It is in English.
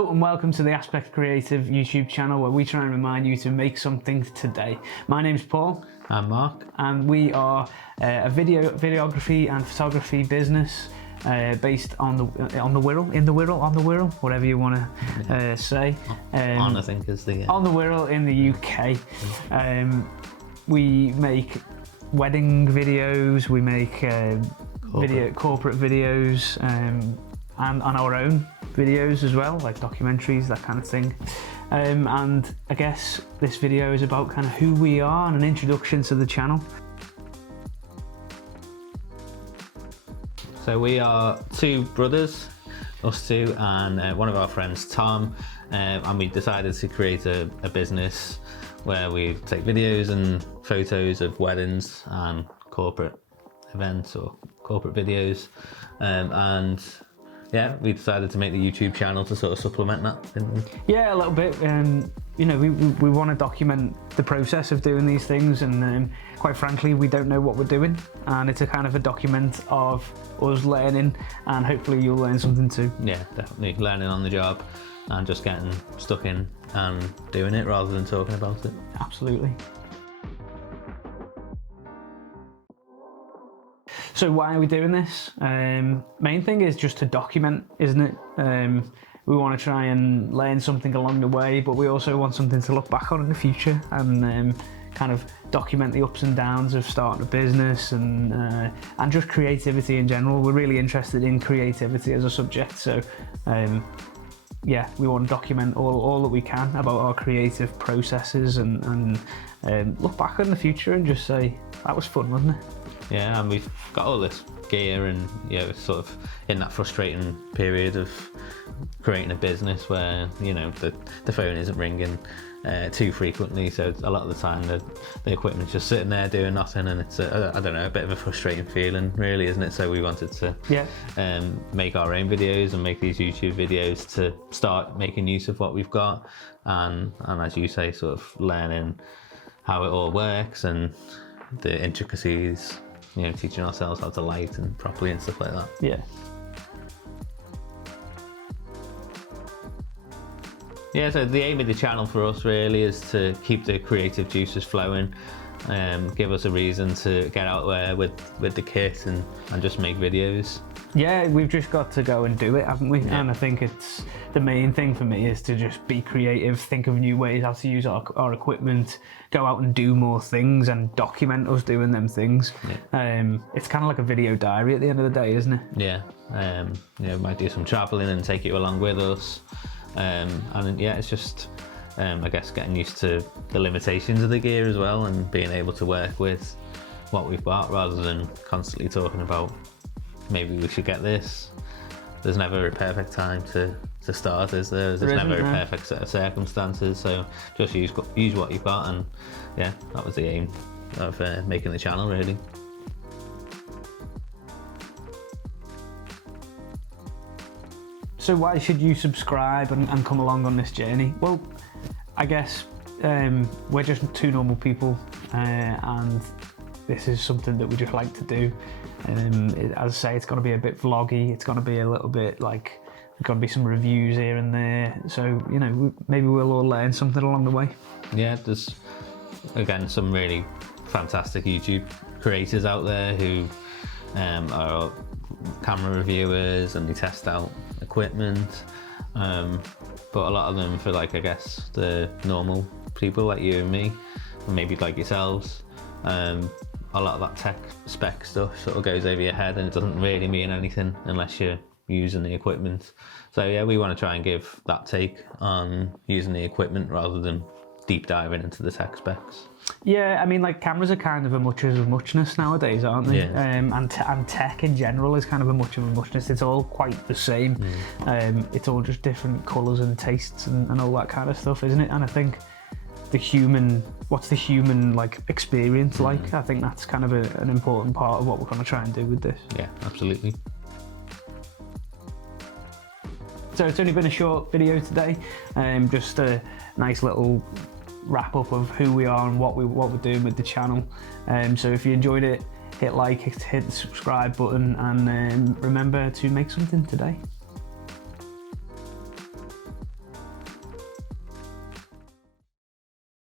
Hello and welcome to the Aspect Creative YouTube channel where we try and remind you to make something today. My name's Paul. I'm Mark. And we are a videography and photography business based on the Wirral, whatever you want to say. I think is the... On the Wirral in the UK. We make wedding videos, we make corporate videos, and on our own videos as well, like documentaries, that kind of thing. And I guess this video is about kind of who we are and an introduction to the channel. So we are two brothers, us two, and one of our friends, Tom, and we decided to create a business where we take videos and photos of weddings and corporate events or corporate videos, and yeah, we decided to make the YouTube channel to sort of supplement that, didn't we? Yeah, a little bit. You know, we want to document the process of doing these things, and quite frankly, we don't know what we're doing, and it's a kind of a document of us learning, and hopefully you'll learn something too. Yeah, definitely learning on the job and just getting stuck in and doing it rather than talking about it. Absolutely. So why are we doing this? Main thing is just to document, isn't it? We want to try and learn something along the way, but we also want something to look back on in the future and kind of document the ups and downs of starting a business and just creativity in general. We're really interested in creativity as a subject, so yeah, we want to document all that we can about our creative processes and look back in the future and just say, that was fun, wasn't it? Yeah, and we've got all this gear, and you know, sort of in that frustrating period of creating a business where, you know, the phone isn't ringing too frequently, so a lot of the time the equipment's just sitting there doing nothing, and it's I don't know, a bit of a frustrating feeling, really, isn't it? So we wanted to make our own videos and make these YouTube videos to start making use of what we've got, and as you say, sort of learning how it all works and the intricacies. You know, teaching ourselves how to light and properly and stuff like that. Yeah. Yeah, so the aim of the channel for us really is to keep the creative juices flowing, give us a reason to get out there with the kit and just make videos. Yeah, we've just got to go and do it, haven't we? Yeah. And I think it's the main thing for me is to just be creative, think of new ways how to use our equipment, go out and do more things and document us doing them things. Yeah. It's kind of like a video diary at the end of the day, isn't it? Yeah, you know, might do some traveling and take you along with us. And yeah, it's just, I guess, getting used to the limitations of the gear as well and being able to work with what we've got rather than constantly talking about maybe we should get this. There's never a perfect time to start, is there? There's never a perfect set of circumstances, so just use what you've got, and yeah, that was the aim of making the channel, really. So why should you subscribe and come along on this journey? Well, I guess we're just two normal people, and this is something that we just like to do. As I say, it's going to be a bit vloggy, it's going to be a little bit like, there's going to be some reviews here and there, so, you know, maybe we'll all learn something along the way. Yeah, there's, again, some really fantastic YouTube creators out there who are camera reviewers and they test out equipment, but a lot of them, for like, I guess, the normal people like you and me, and maybe like yourselves, a lot of that tech spec stuff sort of goes over your head and it doesn't really mean anything unless you're using the equipment. So yeah, we want to try and give that take on using the equipment rather than deep diving into the tech specs. Yeah, I mean, like, cameras are kind of a much of a muchness nowadays, aren't they? Yeah. And tech in general is kind of a much of a muchness. It's all quite the same. It's all just different colours and tastes and all that kind of stuff, isn't it? And I think what's the human like experience like? I think that's kind of an important part of what we're going to try and do with this. Yeah, absolutely. So it's only been a short video today, just a nice little wrap up of who we are and what we're doing with the channel. So if you enjoyed it, hit like, hit the subscribe button, and remember to make something today.